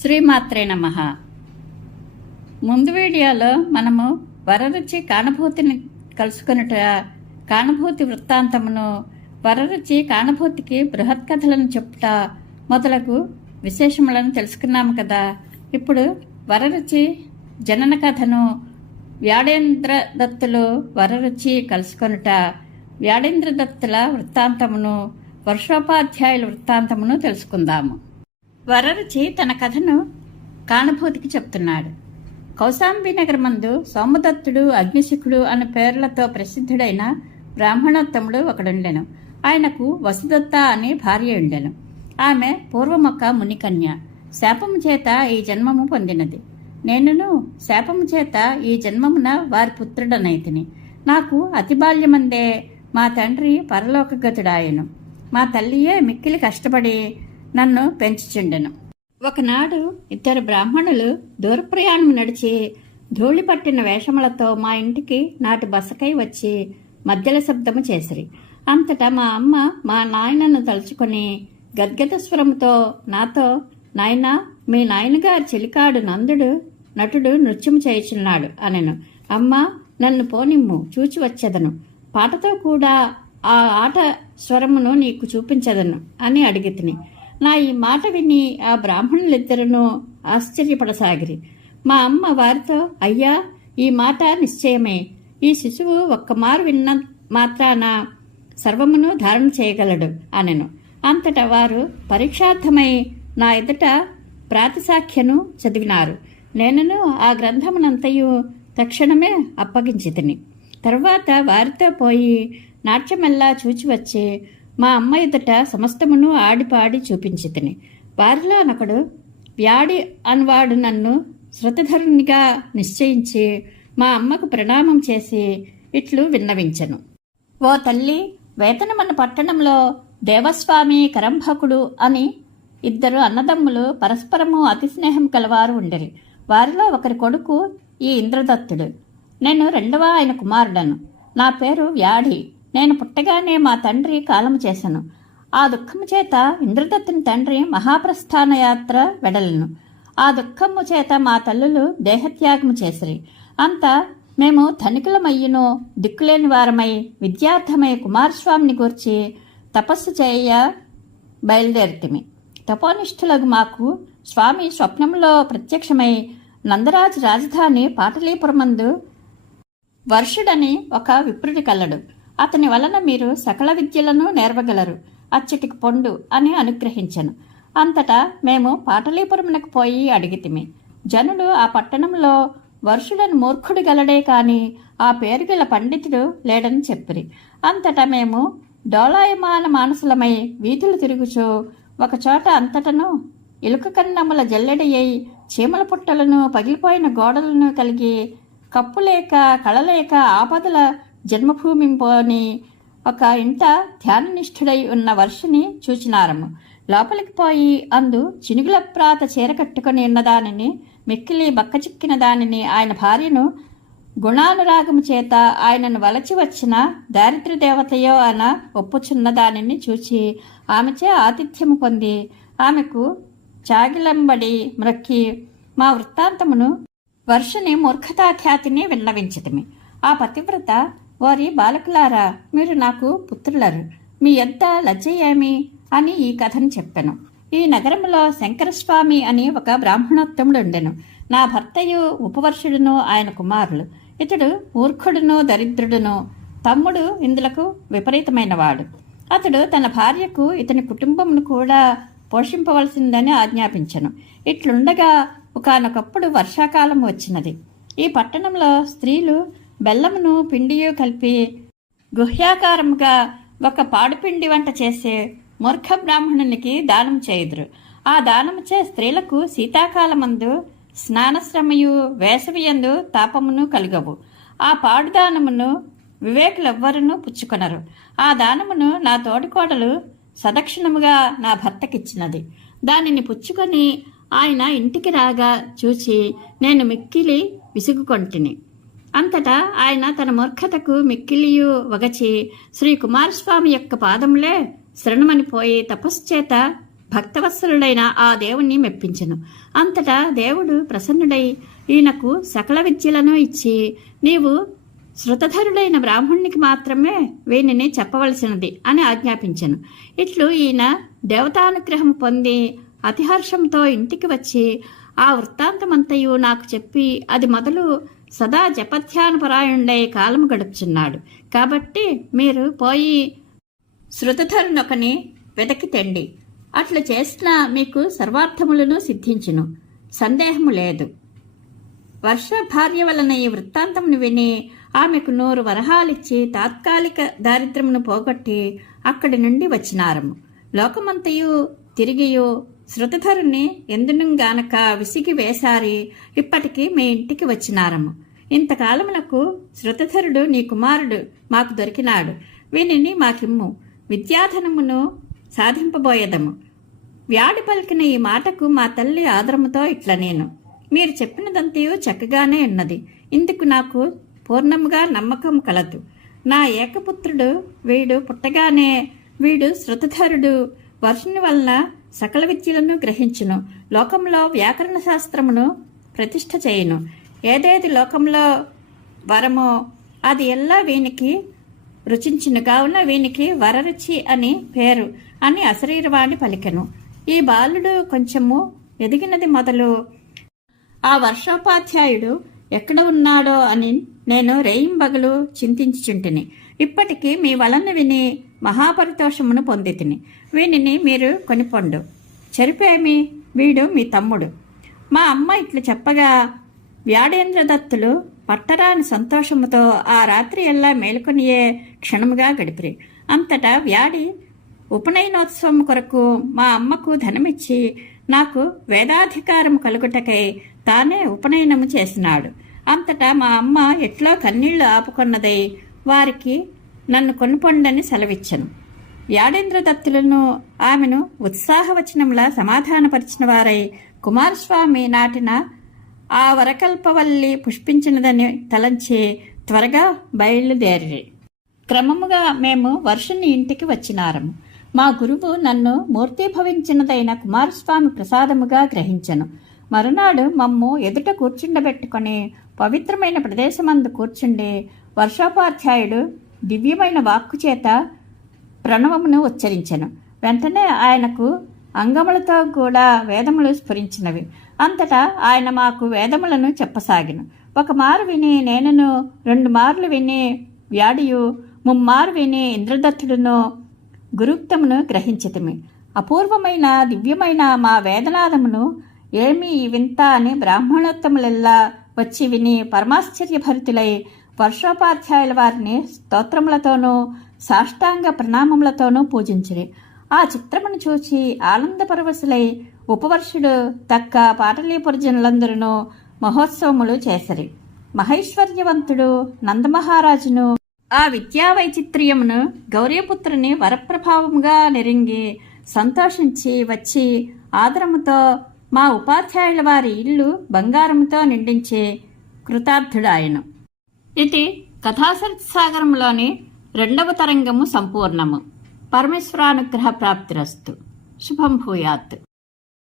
శ్రీమాత్రే నమః. ముందు వీడియోలో మనము వరరుచి కాణభూతిని కలుసుకొనుట, కాణభూతి వృత్తాంతమును, వరరుచి కాణభూతికి బృహత్ కథలను చెప్పుట మొదలగు విశేషములను తెలుసుకున్నాము కదా. ఇప్పుడు వరరుచి జనన కథను, వ్యాడేంద్ర దత్తులు వరరుచి కలుసుకొనుట, వ్యాడేంద్ర దత్తుల వృత్తాంతమును, వర్షోపాధ్యాయుల వృత్తాంతమును తెలుసుకుందాము. వరరుచి తన కథను కాణభూతికి చెప్తున్నాడు. కౌశాంబీనగర్ మందు సోమదత్తుడు, అగ్నిశిఖుడు అనే పేర్లతో ప్రసిద్ధుడైన బ్రాహ్మణోత్తముడు ఒకడుండెను. ఆయనకు వసుదత్త అనే భార్య ఉండెను. ఆమె పూర్వమొక్క మునికన్య, శాపము చేత ఈ జన్మము పొందినది. నేనును శాపము చేత ఈ జన్మమున వారి పుత్రుడనైతిని. నాకు అతి బాల్యమందే మా తండ్రి పరలోకగతుడాయను. మా తల్లియే మిక్కిలి కష్టపడి నన్ను పెంచుచుండెను. ఒకనాడు ఇద్దరు బ్రాహ్మణులు దూరప్రయాణం నడిచి ధూళి పట్టిన వేషములతో మా ఇంటికి నాటి బసకై వచ్చి మధ్యల శబ్దము చేసిరి. అంతటా మా అమ్మ మా నాయనను తలుచుకొని గద్గద స్వరముతో నాతో, నాయనా, మీ నాయనగారి చెలికాడు నందుడు నటుడు నృత్యము చేయుచున్నాడు అనెను. అమ్మ, నన్ను పోనిమ్ము, చూచి వచ్చేదను. పాటతో కూడా ఆ ఆట స్వరమును నీకు చూపించదను అని అడిగితిని. నా ఈ మాట విని ఆ బ్రాహ్మణులిద్దరూ ఆశ్చర్యపడసాగిరి. మా అమ్మ వారితో, అయ్యా, ఈ మాట నిశ్చయమే. ఈ శిశువు ఒక్కమారు విన్న మాత్రాన సర్వమును ధారణ చేయగలడు అనెను. అంతటా వారు పరీక్షార్థమై నా ఎదుట ప్రాతిసాఖ్యను చదివినారు. నేనును ఆ గ్రంథమునంతయు తక్షణమే అప్పగించితిని. తరువాత వారితో పోయి నాట్యమెల్లా చూచి వచ్చి మా అమ్మ ఎదుట సమస్తమును ఆడిపాడి చూపించితిని. వారిలో నొకడు వ్యాడి అన్వాడు నన్ను శృతధరునిగా నిశ్చయించి మా అమ్మకు ప్రణామం చేసి ఇట్లు విన్నవించెను. ఓ తల్లి, వేతనమన్న పట్టణంలో దేవస్వామి, కరంభకుడు అని ఇద్దరు అన్నదమ్ములు పరస్పరము అతి స్నేహం కలవారు ఉండేరి. వారిలో ఒకరి కొడుకు ఈ ఇంద్రదత్తుడు. నేను రెండవ ఆయన కుమారుడను. నా పేరు వ్యాడి. నేను పుట్టగానే మా తండ్రి కాలము చేశాను. ఆ దుఃఖము చేత ఇంద్రదత్తుని తండ్రి మహాప్రస్థాన యాత్ర వెడలను. ఆ దుఃఖము చేత మా తల్లులు దేహత్యాగము చేసిరి. అంతా మేము ధనికులమయ్యును దిక్కులేని వారమై విద్యార్థమై కుమారస్వామిని గూర్చి తపస్సు చేయ బయలుదేరితిమి. తపోనిష్ఠులకు మాకు స్వామి స్వప్నంలో ప్రత్యక్షమై నందరాజు రాజధాని పాటలీపురమందు వర్షుడని ఒక విప్రుడి కలడు. అతని వలన మీరు సకల విద్యలను నేర్వగలరు, అచ్చటికి పొండు అని అనుగ్రహించెను. అంతటా మేము పాటలీపురమునకు పోయి అడిగితిమి. జనులు ఆ పట్టణంలో వర్షుడని మూర్ఖుడు గలడే కాని ఆ పేరు గల పండితుడు లేడని చెప్పిరి. అంతటా మేము డోలాయమాన మానసులమై వీధులు తిరుగుచు ఒకచోట అంతటను ఇలుక కన్నముల జల్లెడయ్యి చీమల పుట్టలను, పగిలిపోయిన గోడలను కలిగి కప్పులేక కళలేక ఆపదల జన్మభూమిపోని ఒక ఇంట ధ్యాననిష్ఠుడై ఉన్న వర్షిని చూచినారము. లోపలికి పోయి అందు చినుగుల ప్రాత చీర కట్టుకుని ఉన్నదానిని, మిక్కిలి బక్కచిక్కిన దానిని, ఆయన భార్యను గుణానురాగము చేత ఆయనను వలచి వచ్చిన దారిద్ర్య దేవతయో అన ఒప్పుచున్న దానిని చూచి ఆమెచే ఆతిథ్యము పొంది ఆమెకు చాగిలంబడి మ్రొక్కి మా వృత్తాంతమును వర్షిని మూర్ఖతాఖ్యాతిని విన్నవించితిమి. ఆ పతివ్రత, వారి బాలకులారా, మీరు నాకు పుత్రులరు, మీ యొద్ద లజ్జ ఏమి అని ఈ కథను చెప్పెను. ఈ నగరంలో శంకరస్వామి అని ఒక బ్రాహ్మణోత్తముడు ఉండెను. నా భర్తయు ఉపవర్షుడును ఆయన కుమారులు. ఇతడు మూర్ఖుడును దరిద్రుడును, తమ్ముడు ఇందులకు విపరీతమైనవాడు. అతడు తన భార్యకు ఇతని కుటుంబమును కూడా పోషింపవలసిందని ఆజ్ఞాపించెను. ఇట్లుండగా ఒకానొకప్పుడు వర్షాకాలం వచ్చినది. ఈ పట్టణంలో స్త్రీలు బెల్లమును పిండియు కలిపి గుహ్యాకారముగా ఒక పాడుపిండి వంట చేసే మూర్ఖ బ్రాహ్మణునికి దానం చేయుదురు. ఆ దానముచే స్త్రీలకు శీతాకాలమందు స్నానశ్రమయు, వేసవియందు తాపమును కలుగవు. ఆ పాడు దానమును వివేకులెవ్వరునూ పుచ్చుకొనరు. ఆ దానమును నా తోడికోడలు సదక్షిణముగా నా భర్తకిచ్చినది. దానిని పుచ్చుకొని ఆయన ఇంటికి రాగా చూచి నేను మిక్కిలి విసుగుకొంటిని. అంతటా ఆయన తన మూర్ఖతకు మిక్కిలియు వగచి శ్రీ కుమారస్వామి యొక్క పాదములే శరణమనిపోయి తపస్సు చేత భక్తవత్సలుడైన ఆ దేవుణ్ణి మెప్పించెను. అంతటా దేవుడు ప్రసన్నుడై ఈయనకు సకల విద్యలను ఇచ్చి, నీవు శృతధరుడైన బ్రాహ్మణునికి మాత్రమే వీనిని చెప్పవలసినది అని ఆజ్ఞాపించెను. ఇట్లు ఈయన దేవతానుగ్రహం పొంది అతిహర్షంతో ఇంటికి వచ్చి ఆ వృత్తాంతమంతయు నాకు చెప్పి అది మొదలు సదా జపధ్యానపరాయణుడై కాలము గడుపుచున్నాడు. కాబట్టి మీరు పోయి శృతధరునొకని వెదకి తెండి. అట్లు చేసిన మీకు సర్వార్థములను సిద్ధించును, సందేహము లేదు. వర్ష భార్య వలన ఈ వృత్తాంతమును విని ఆమెకు 100 వరహాలిచ్చి తాత్కాలిక దారిద్ర్యమును పోగొట్టి అక్కడి నుండి వచ్చినారము. లోకమంతయు తిరిగియు శృతధరుని ఎందునుగానక విసిగి వేసారి ఇప్పటికి మీ ఇంటికి వచ్చినారము. ఇంతకాలమునకు శృతధరుడు నీ కుమారుడు మాకు దొరికినాడు, వీనిని మాకిమ్ము, విద్యాధనమును సాధింపబోయేదము. వ్యాడి పలికిన ఈ మాటకు మా తల్లి ఆదరముతో ఇట్ల నేను, మీరు చెప్పినదంతయు చక్కగానే ఉన్నది, ఇందుకు నాకు పూర్ణముగా నమ్మకం కలదు. నా ఏకపుత్రుడు వీడు పుట్టగానే వీడు శృతధరుడు వర్షుని వలన సకల విద్యలను గ్రహించును, లోకంలో వ్యాకరణ శాస్త్రమును ప్రతిష్ఠ చేయును. ఏదేది లోకంలో వరమో అది ఎల్లా వీనికి రుచించును, కావున వీనికి వరరుచి అని పేరు అని అశరీరవాణి పలికెను. ఈ బాలుడు కొంచెము ఎదిగినది మొదలు ఆ వర్షోపాధ్యాయుడు ఎక్కడ ఉన్నాడో అని నేను రేయింబగలు చింతించుచుంటిని. ఇప్పటికీ మీ వలన విని మహాపరితోషమును పొందితిని. వీనిని మీరు కొనిపొండు. చెరిపేమి, వీడు మీ తమ్ముడు. మా అమ్మ ఇట్లు చెప్పగా వ్యాడేంద్రదత్తులు పట్టరాని సంతోషముతో ఆ రాత్రి ఎల్లా మేలుకొనియే క్షణముగా గడిపిరి. అంతటా వ్యాడి ఉపనయనోత్సవం కొరకు మా అమ్మకు ధనమిచ్చి నాకు వేదాధికారం కలుగుటకై తానే ఉపనయనము చేసినాడు. అంతటా మా అమ్మ ఎట్లో కన్నీళ్లు ఆపుకొన్నదై వారికి నన్ను కొనుపొండని సెలవిచ్చను. వ్యాడేంద్రదత్తులను ఆమెను ఉత్సాహవచనంలా సమాధానపరిచిన వారై కుమారస్వామి నాటిన ఆ వరకల్పవల్లి పుష్పించినదని తలంచి త్వరగా బయలుదేరి క్రమముగా మేము వర్షుని ఇంటికి వచ్చినారము. మా గురువు నన్ను మూర్తిభవించినదైన కుమారస్వామి ప్రసాదముగా గ్రహించెను. మరునాడు మమ్ము ఎదుట కూర్చుండబెట్టుకొని పవిత్రమైన ప్రదేశమందు కూర్చుండి వర్షోపాధ్యాయుడు దివ్యమైన వాక్కు చేత ప్రణవమును ఉచ్చరించెను. వెంటనే ఆయనకు అంగములతో కూడా వేదములు స్ఫురించినవి. అంతటా ఆయన మాకు వేదములను చెప్పసాగిను. 1 మారు విని నేనును, 2 మార్లు విని వ్యాడియు, 3 మారు విని ఇంద్రదత్తుడును గురుక్తమును గ్రహించితిమి. అపూర్వమైన దివ్యమైన మా వేదనాదమును ఏమి ఈ వింత అని బ్రాహ్మణోత్తములెల్లా వచ్చి విని పరమాశ్చర్యభరితులై వర్షోపాధ్యాయుల వారిని స్తోత్రములతోనూ సాష్టాంగ ప్రణామములతోనూ పూజించిరి. ఆ చిత్రమును చూచి ఆనందపరవశులై ఉపవర్షుడు తక్క పాటలీపురజనులందరూ మహోత్సవములు చేసరి. మహైశ్వర్యవంతుడు నందమహారాజును ఆ విద్యా వైచిత్ర్యమును గౌరీపుత్రుని వరప్రభావముగా నెరింగి సంతోషించి వచ్చి ఆదరముతో మా ఉపాధ్యాయుల వారి ఇల్లు బంగారముతో నిండించి కృతార్థుడాయను. ఇది కథాసరిత్సాగరంలోని 2వ తరంగము సంపూర్ణము. పరమేశ్వరానుగ్రహ ప్రాప్తిరస్తు. శుభం భూయాత్.